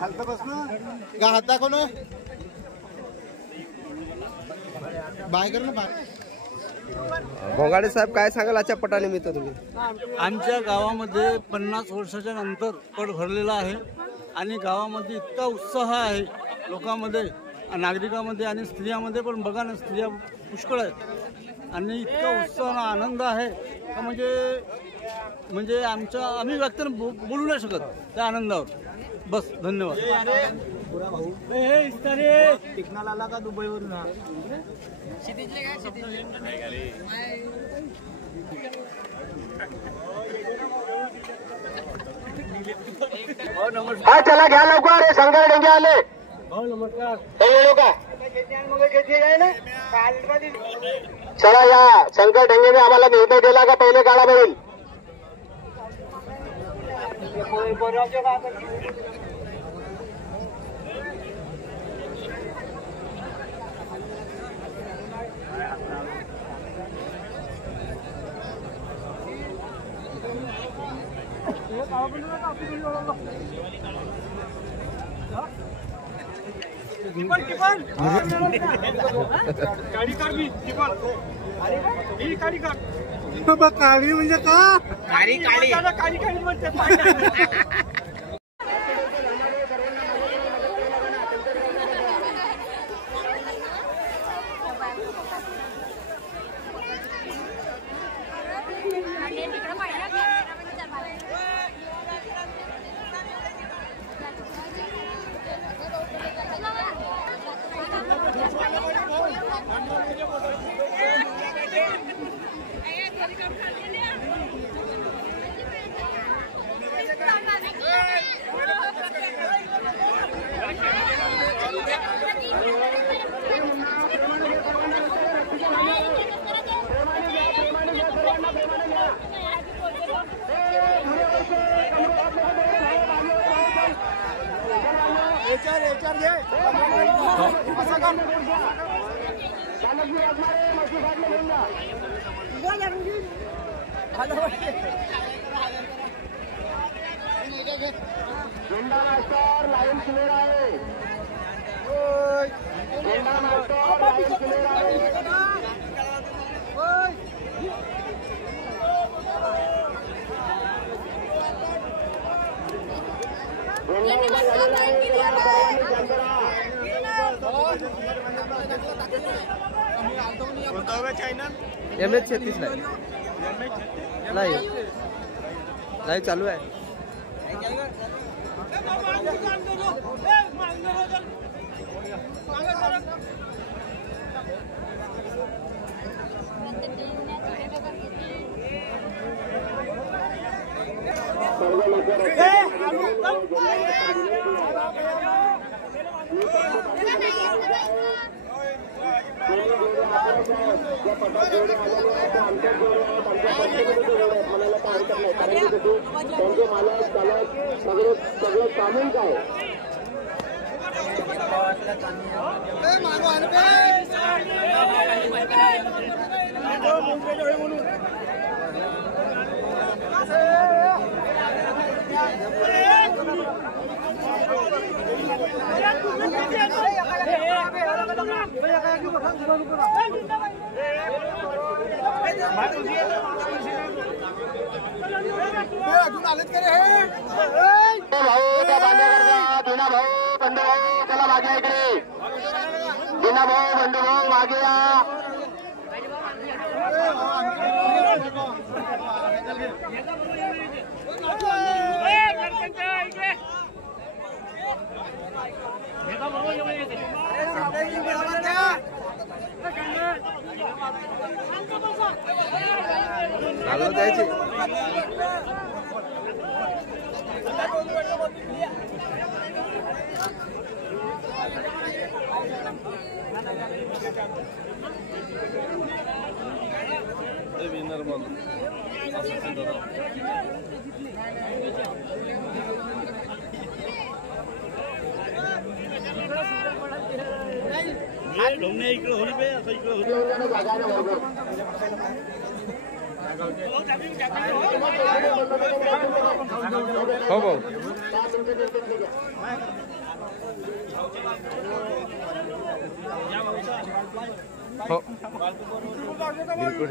हात दाखव ना बाय कर ना. भोंगाडे साहेब काय सांगाल आजच्या पटानिमित्त तुम्ही? आमच्या गावामध्ये 50 वर्षाच्या नंतर पट भरलेला आहे आणि गावामध्ये इतका उत्साह आहे लोकांमध्ये, नागरिकांमध्ये आणि स्त्रियांमध्ये पण. बघा ना, स्त्रिया पुष्कळ आहेत आणि इतका उत्साह आणि आनंद आहे का म्हणजे आम्ही व्यक्त बोलू नाही शकत त्या आनंदावर. बस, धन्यवाद. टिकनाला आला का दुबईवरून? हा चला घ्या लवकर, हे शंकर डेंगे आले. नमस्कार. चला या शंकर डेंगेने आम्हाला निर्णय दिला का पहिले काळावरील काळी म्हणजे का? काळी काळी काळी काळी म्हणते. MH36 लाईव्ह चालू आहे. त्यांचे मालक चालक सगळे कामून काय भाऊ बंधू भाऊ चला मागे इकडे. दिना भाऊ बंधू भाऊ मागे या. बघायची. हो भाऊ. हो बिलकुल.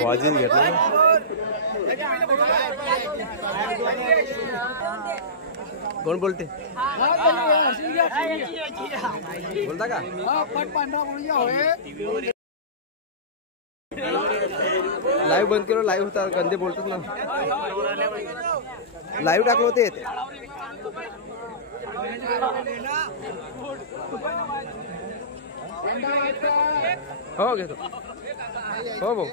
वाजून घेतलं. कोण बोलते? बोलता का? लाईव्ह बंद केलं. लाईव्ह होता गंदे बोलतोच ना. लाईव्ह टाकलं होते. हो घेतो. हो भाऊ.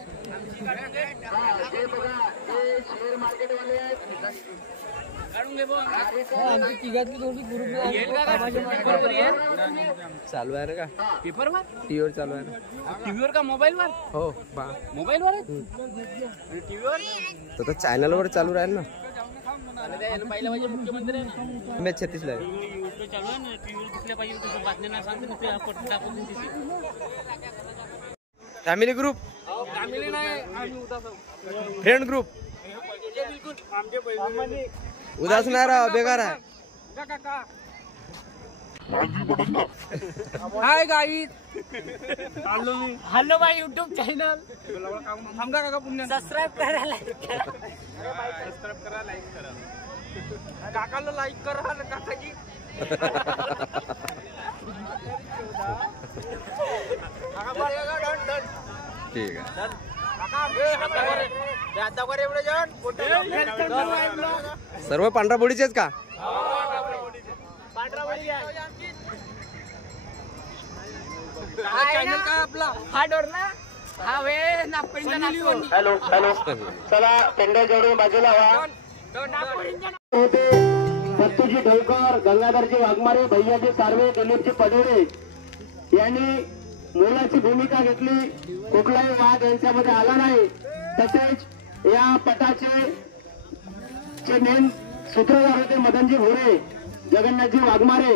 चालू आहे रे का पेपर वर? टीव्हीवर चालू आहे ना. टीव्हीवर का मोबाईल वर? हो मोबाईल वर टीव्हीवर तर चॅनल वर चालू राहील ना. पाहिलं पाहिजे मुख्यमंत्री मॅच 36 ला आहे. चालू आहे ना. टीव्हीवर दिसल्या पाहिजे तसं बातम्या नाही सांगते ना. ते आपण टाकून फॅमिली ग्रुप, फॅमिली नाही फ्रेंड ग्रुप. उदास नाही राहा. बेकार आहे. Hi guys. Hello bye YouTube channel. थांबा काका पुण्य सबस्क्राईब करा, लाईक करा. काकाला लाईक करा काकाजी. ठीक आहे. सर्व पांढरा बोडीचेच का? चॅनल काय आपला हा डोरला हा वे हॅलो हॅलो. चला पेंडल जोडून बाजूला व्हा. होते दत्तूजी ढोलकर, गंगाधरजी वाघमारे, भैयाजी सार्वे, दिलीपजी पडोळे यांनी मोलाची भूमिका घेतली. कुठलाही वाद यांच्यामध्ये आला नाही. तसेच या पटाचे मेन सूत्रधार होते मदनजी भोरे, जगन्नाथजी वाघमारे,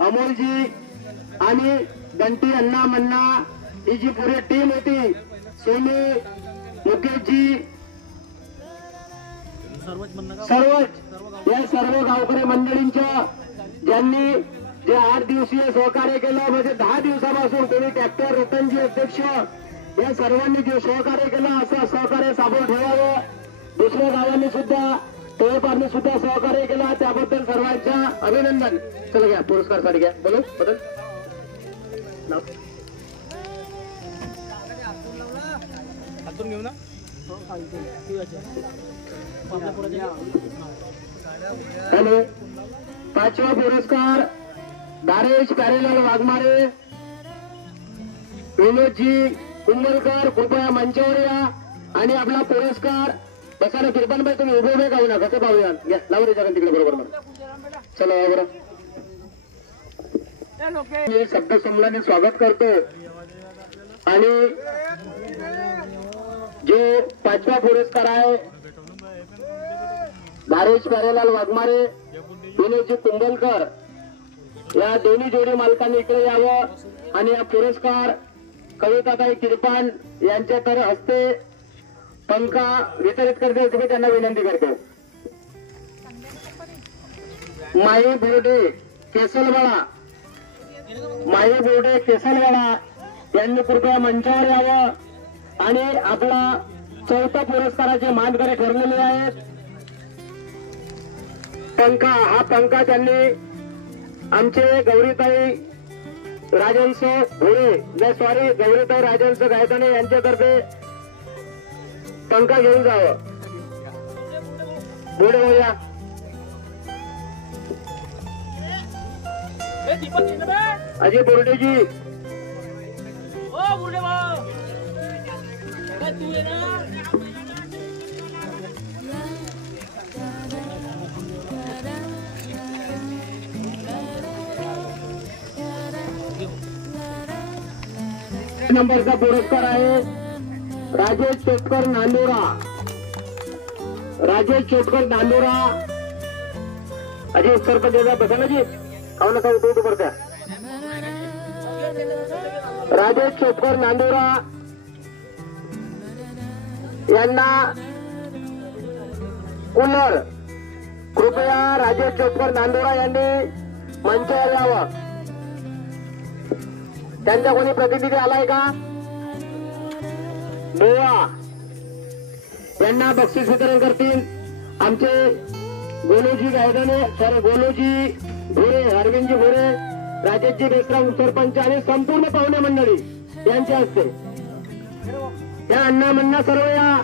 अमोलजी आणि बंटी अण्णा मन्ना ही जी पुरी टीम होती. सोनी, मुकेशजी, सर्वच या सर्व गावकरी मंडळींच्या ज्यांनी जे 8 दिवसीय सहकार्य केलं, म्हणजे 10 दिवसापासून कोणी ट्रॅक्टर, रतनजी अध्यक्ष या सर्वांनी जे सहकार्य केलं, असं सहकार्य साबून ठेवावं. दुसऱ्या गावांनी सुद्धा, टोळपारनी सुद्धा सहकार्य केलं, त्याबद्दल सर्वांच्या अभिनंदन. चला घ्या पुरस्कार साठी घ्या. बोलो बदल घेऊ ना. हॅलो. 5वा पुरस्कार दारेश प्यारेलाल वाघमारे, विनोदजी कुंभलकर, कृपया मंचावर या. आणि आपला पुरस्कार बसायला तिरपणबाई तुम्ही उभे उभे गाऊ ना. कसं पाहूया. घ्या लावून विचारा तिकडे बरोबर. चला बरं. मी शब्द संमेलनाने स्वागत करतो. आणि जो 5वा पुरस्कार आहे दारेश प्यारेलाल वाघमारे, विनोदजी कुंभलकर या दोन्ही जोडी मालकांनी इकडे यावं आणि हा पुरस्कार कविताताई किरपान यांच्या तर हस्ते पंखा वितरित करते अशी त्यांना विनंती करतो. माई बोर्डे केसलवाडा, माई बोर्डे केसलवाडा यांनी कृपया मंचावर यावं आणि आपला 4था पुरस्काराचे मानकरी ठरलेले आहेत. पंखा, हा पंखा त्यांनी आमचे गौरीताई राजहंस घोडे, सॉरी गौरीताई राजहंस गायकाने यांच्यातर्फे पंखा घेऊन जावं. पुढे होऊया. अजय बोर्डेजी नंबरचा पुरस्कार आहे राजेश चोटकर नांदोरा. राजेश चोटकर नांदोरा अजय सरपंच बसा ना जी खाऊ नका उठू पडत्या. राजेश चोटकर नांदोरा यांना कूलर कृपया राजेश चोटकर नांदोरा यांनी मंचावर यावं. त्यांचा कोणी प्रतिनिधी आलाय का? गोवा यांना बक्षीस वितरण करतील आमचे गोलोजी गायदाने सर, गोलोजी भोरे, अरविंदजी भोरे, राजेशजी बेसराम सरपंच आणि संपूर्ण पाहुणे मंडळी यांच्या हस्ते. या अण्णा मन्ना सर्व या.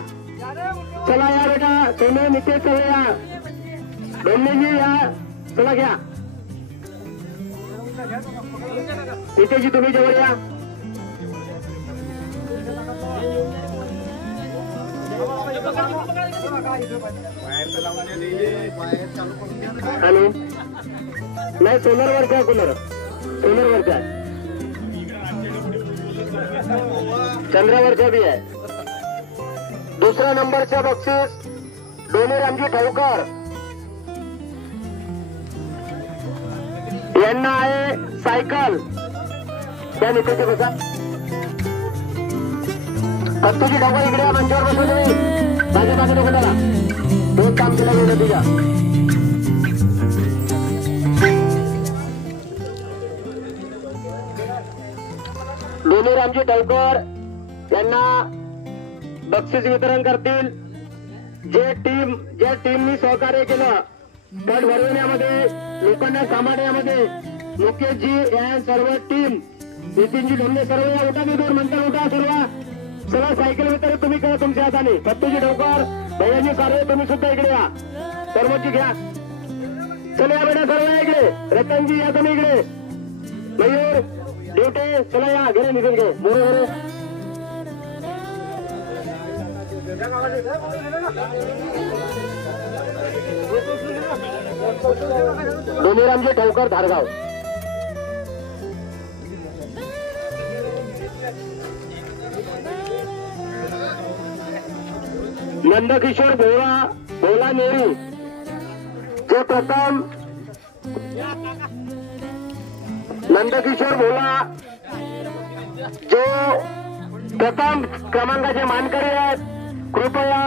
चला या बेटा. सोने नितेश सर्व या. डोंगेजी या. चला घ्या. नितेशजी तुम्ही जवळ या. हॅलो. नाही सोलरवरच्या कूलर सोलरवरच्या चंद्रावरच्या बी आहे. दुसऱ्या नंबरच्या बक्षीस डोनेरामजी ठाऊकर यांना आहे सायकल. त्या नितेशची बसा. तुझी ठाऊकर इकडे मंचावर बसून तुम्ही माझ्या मागे नको त्याला एक काम केलं गेलं तुझ्या. डोनेरामजी ठाऊकर यांना बक्षीस वितरण करतील. ज्या टीमनी सहकार्य केलं गट भरवण्यामध्ये, लोकांना सांभाळण्यामध्ये, मुकेशजी या सर्व टीम, नितीनजी ढोंगे सर्व या. उठा निधून म्हणतात उठा सर्व. चला सायकल वितरण तुम्ही करा तुमच्या हाताने. सत्तूजी ठाऊकर भैयाजी सारे तुम्ही सुद्धा इकडे या. सर्वची घ्या. चला या बेटा सर्व या इकडे. रतनजी या तुम्ही इकडे. मयूर ड्युटे चला या. घे निघून घे. बरोबर डोनेरामजी ठाऊकर धारगाव. नंदकिशोर भोला नेहरू जो प्रथम नंदकिशोर भोला जो प्रथम क्रमांकाचे मानकरी आहेत, कृपया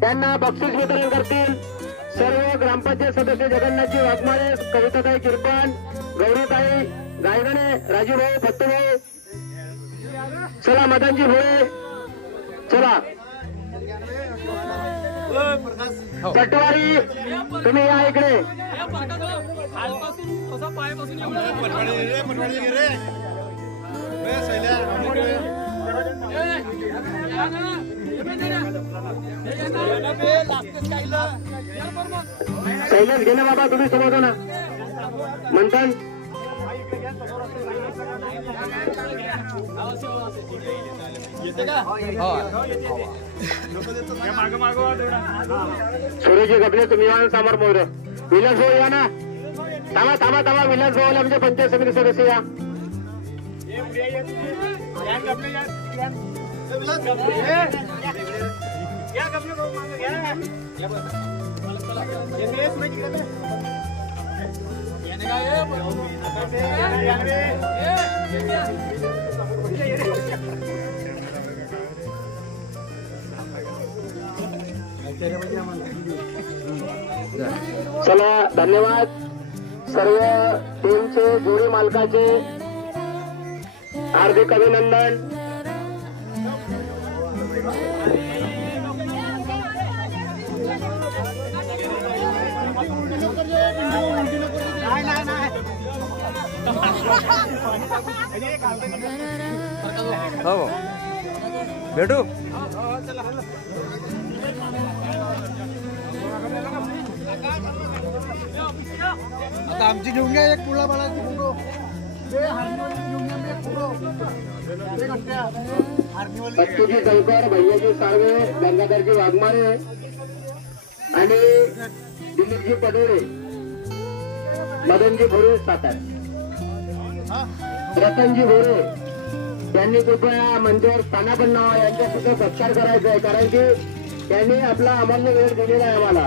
त्यांना बक्षीस वितरण करतील. सर्व ग्रामपंचायत सदस्य जगन्नाथजी वाघमारे, कविताताई किरपान, गौरीताई गायगणे, राजूभाऊ फत्तेभाऊ. चला मदनजी भोळे. चला चटवारी तुम्ही या इकडे. शैलेश घे ना बाबा तुम्ही समजा ना मंथन. सुरेशजी गपले तुम्ही या समोर मोर. विलास भाऊ या ना. थांबा थांबा थांबा. विलास भाऊ आमचे पंचायत समिती सदस्य या. चला धन्यवाद सर्व टीमचे, जोडी मालकाचे हार्दिक अभिनंदन. हो भेटू. आता आमची घेऊन घ्या एक पुढला मला. अच्युतजी कळकर, भैयाजी साळवे, गंगाधरजी वाघमारे आणि दिलीपजी पडोळे, मदनजी भोरे सातार, रतनजी भोरे यांनी कृपया मंचावर स्थानापन्न व्हावं. यांचा सुद्धा सत्कार करायचा आहे, कारण की त्यांनी आपला अमूल्य वेळ दिलेला आहे आम्हाला.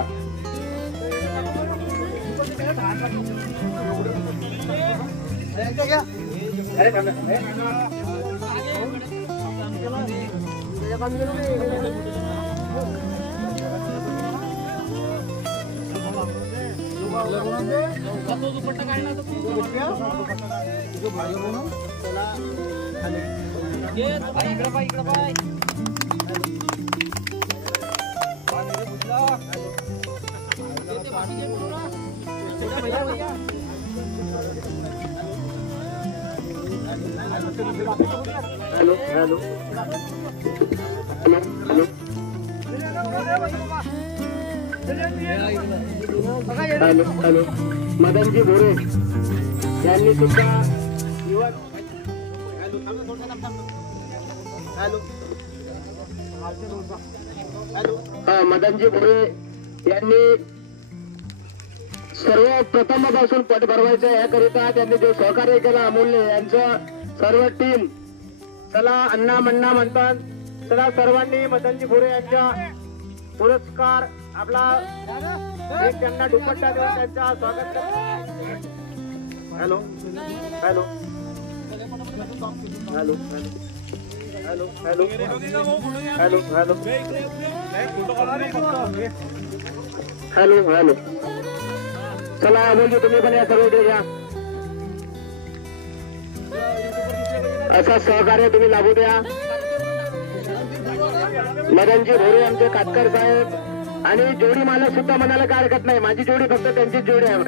हॅलो हॅलो हॅलो हॅलो मदनजी भोरे यांनी सुद्धा मदनजी भोरे यांनी सर्वप्रथमपासून पट भरवायचं याकरिता त्यांनी जे सहकार्य केलं अमूल्य यांचं सर्व टीम. चला अण्णा मन्ना म्हणतात, चला सर्वांनी मदनजी भोरे यांच्या पुरस्कार आपला एक त्यांना दुपट्टा देऊन त्यांचा स्वागत करा. Hello hello hello hello hello hello hello hello hello चला अमोलजी तुम्ही पण या सर्वकडे या. असं सहकार्य तुम्ही लाभू द्या. मदनजी भोरे यांचे कातकर साहेब आणि जोडी मालक सुद्धा म्हणायला काय हरकत नाही. माझी जोडी फक्त त्यांचीच जोडी आहे,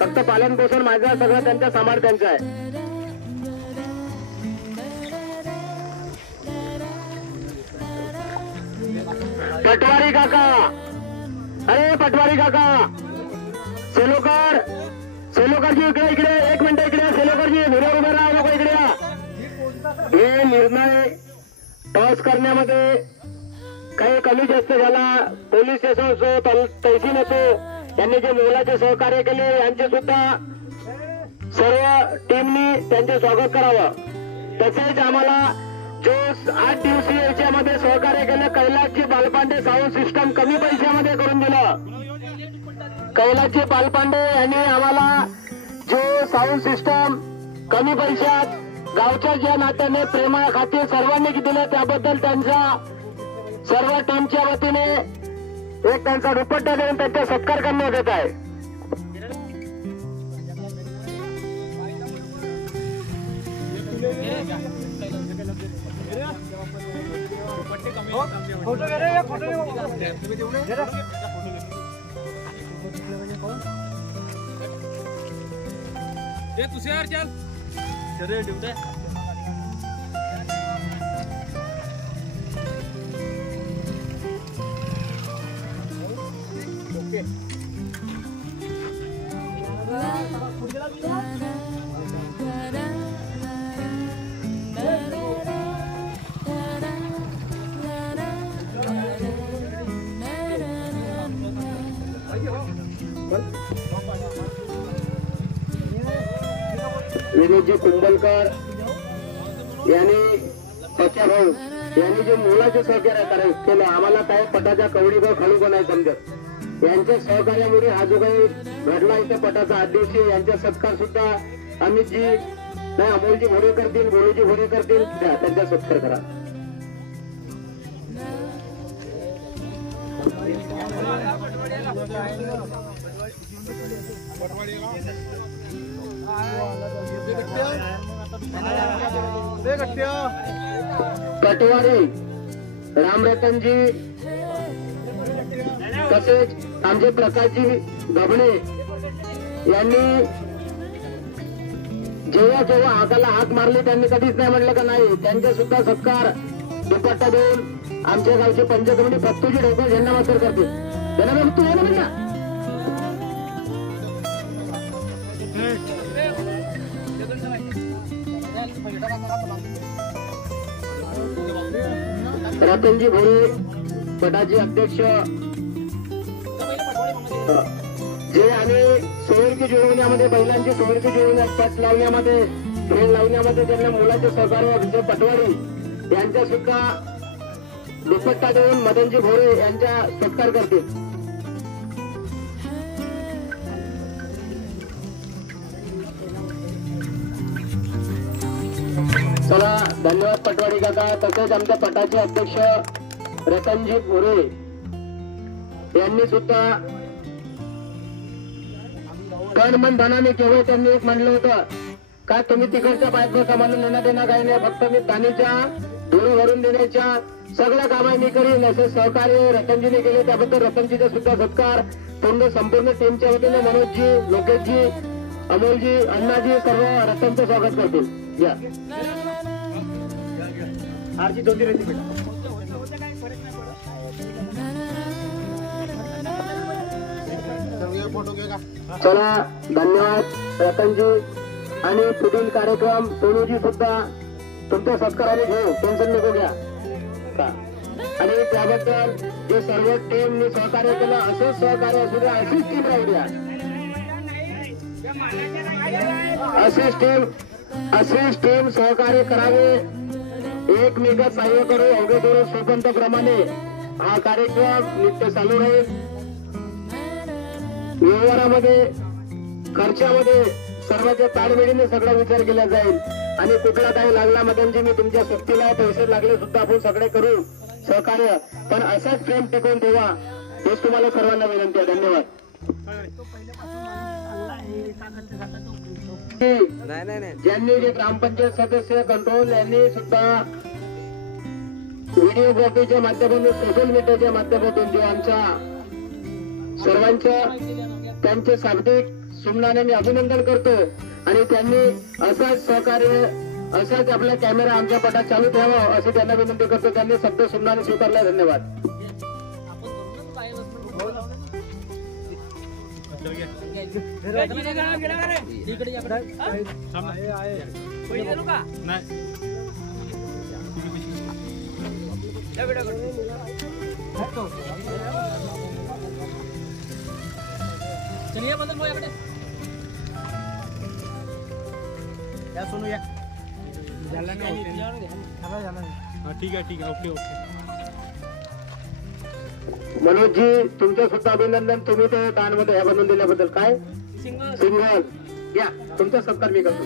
फक्त पालन पोषण माझं सगळं त्यांच्या सामर्थ्यांचं आहे. पटवारी काका, अरे पटवारी काका, सेलोकर, सेलोकरजी इकडे इकडे एक मिनिट इकडे. सेलोकरजी घोड्यावर उभे राहा, लोक इकडे या. हे निर्णय टॉस करण्यामध्ये काही कमी जास्त झाला, पोलीस स्टेशन असो तहसील असो यांनी जे मोलाचे सहकार्य केले यांचे सुद्धा सर्व टीमनी त्यांचे स्वागत करावं. तसेच आम्हाला जो 8 दिवसीय याच्यामध्ये सहकार्य केलं, कैलासजी बालपांडे साऊंड सिस्टम कमी पैशामध्ये करून दिलं. कैलासजी बालपांडे यांनी आम्हाला जो साऊंड सिस्टम कमी पैशात गावच्या ज्या नात्याने प्रेमा खातीर सर्वांनी दिलं त्याबद्दल त्यांचा सर्व टीमच्या वतीने एक त्यांचा दुपट्टा देऊन त्यांचा सत्कार करण्यात येत आहे. फोटो घे रे, फोटो घे तुषार चल चले ड्यूटी. ओके विनोदजी कुंभलकर यांनी पक्या भाऊ यांनी जे मोलाचे सहकार्य केलं आम्हाला काही पटाच्या कवडीवर खालू नाही समजत. यांच्या सहकार्यामुळे हा जो काही घडला इथे पटाचा 8 दिवशी यांचा सत्कार सुद्धा अमितजी नाही अमोलजी भोरे करतील, गोलूजी भोरे करतील, त्यांचा सत्कार करा. पटवारी रामरतनजी तसेच आमचे प्रकाशजी गबणे यांनी जेव्हा जेव्हा हाताला हाक मारली त्यांनी कधीच नाही म्हटलं का नाही. त्यांचे सुद्धा सत्कार दुपट्टा देऊन आमच्या गावचे पंचकमिटी भक्तूजी ढोकर यांना मात्र करतील. त्यांना भक्तू आहे ना म्हणला रतनजी भोरे पटाचे अध्यक्ष जे आम्ही सोयरकी जुळवण्यामध्ये बैलांची सोयरकी जुळवण्यात पट लावण्यामध्ये खेळ लावण्यामध्ये ज्यांना मुलाचे सहकार्य विजय पटवाडी यांच्या सुद्धा दुपट्टा देऊन मदनजी भोरे यांचा सत्कार करतील. चला धन्यवाद पटवाडी काका. तसेच आमच्या पटाचे अध्यक्ष रतनजी भोरे यांनी सुद्धा तन मन धनाने केवळ त्यांनी एक म्हणलं होतं का तुम्ही तिकडच्या पायथं कमाल नेणं देणं काही नाही, फक्त मी दानीच्या धुरं भरून देण्याच्या सगळ्या कामाई मी करीन असे सहकार्य रतनजीने केले. त्याबद्दल रतनजीचा सुद्धा सत्कार पूर्ण संपूर्ण टीमच्या वतीने मनोजजी, लोकेशजी, अमोलजी, अण्णाजी सर्व रतनचं स्वागत करतील. या आरची ज्योती रेती बेटा. चला धन्यवाद रतनजी. आणि पुढील कार्यक्रम सोनूजी सुद्धा तुमच्या सत्काराने घेऊ, टेन्शन नको घ्या. आणि त्याबद्दल जे सर्व टीमने सहकार्य केलं असंच सहकार्य असू द्या, अशीच टीम राहू द्या, अशीच टीम सहकार्य करावे, एकमेकात सहाय्य करू, अवघे करू. स्वतंत्र क्रमाने हा कार्यक्रम नित्य चालू राहील. व्यवहारामध्ये खर्चामध्ये सर्वांच्या ताळमेळीने सगळा विचार केला जाईल. आणि कुठला काही लागला मदनजी मी तुमच्या सोबतीला, पैसे लागले सुद्धा आपण सगळे करू सहकार्य, पण असाच प्रेम टिकवून ठेवा हेच तुम्हाला सर्वांना विनंती आहे. धन्यवाद. ज्यांनी जे ग्रामपंचायत सदस्य कंट्रोल यांनी सुद्धा व्हिडिओग्राफीच्या माध्यमातून सोशल मीडियाच्या माध्यमातून जे आमच्या सर्वांच्या त्यांचे शाब्दिक सुमनाने मी अभिनंदन करतो. आणि त्यांनी असाच सहकार्य असाच आपला कॅमेरा आमच्या पटात चालू ठेवा असे त्यांना विनंती करतो. त्यांनी शब्द सुमनाने स्वीकारला. धन्यवाद. चलिए बदल भाई अपने या सुनो या झाला नाही हां ठीक आहे ओके. मनोजजी तुमचं सुद्धा अभिनंदन. तुम्ही ते दानमध्ये ह्या बनवून दिल्याबद्दल काय सिंगल या तुमचा सत्कार मी करतो.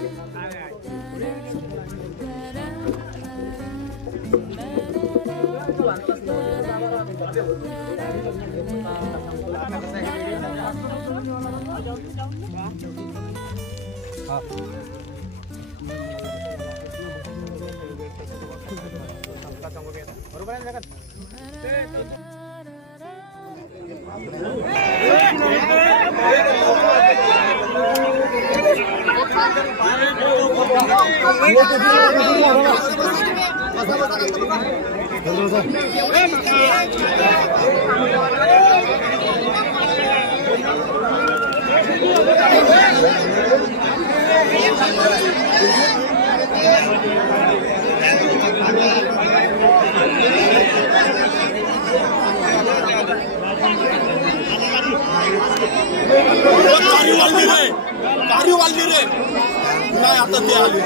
बरोबर आहे जगत. रे नाही आता ते आले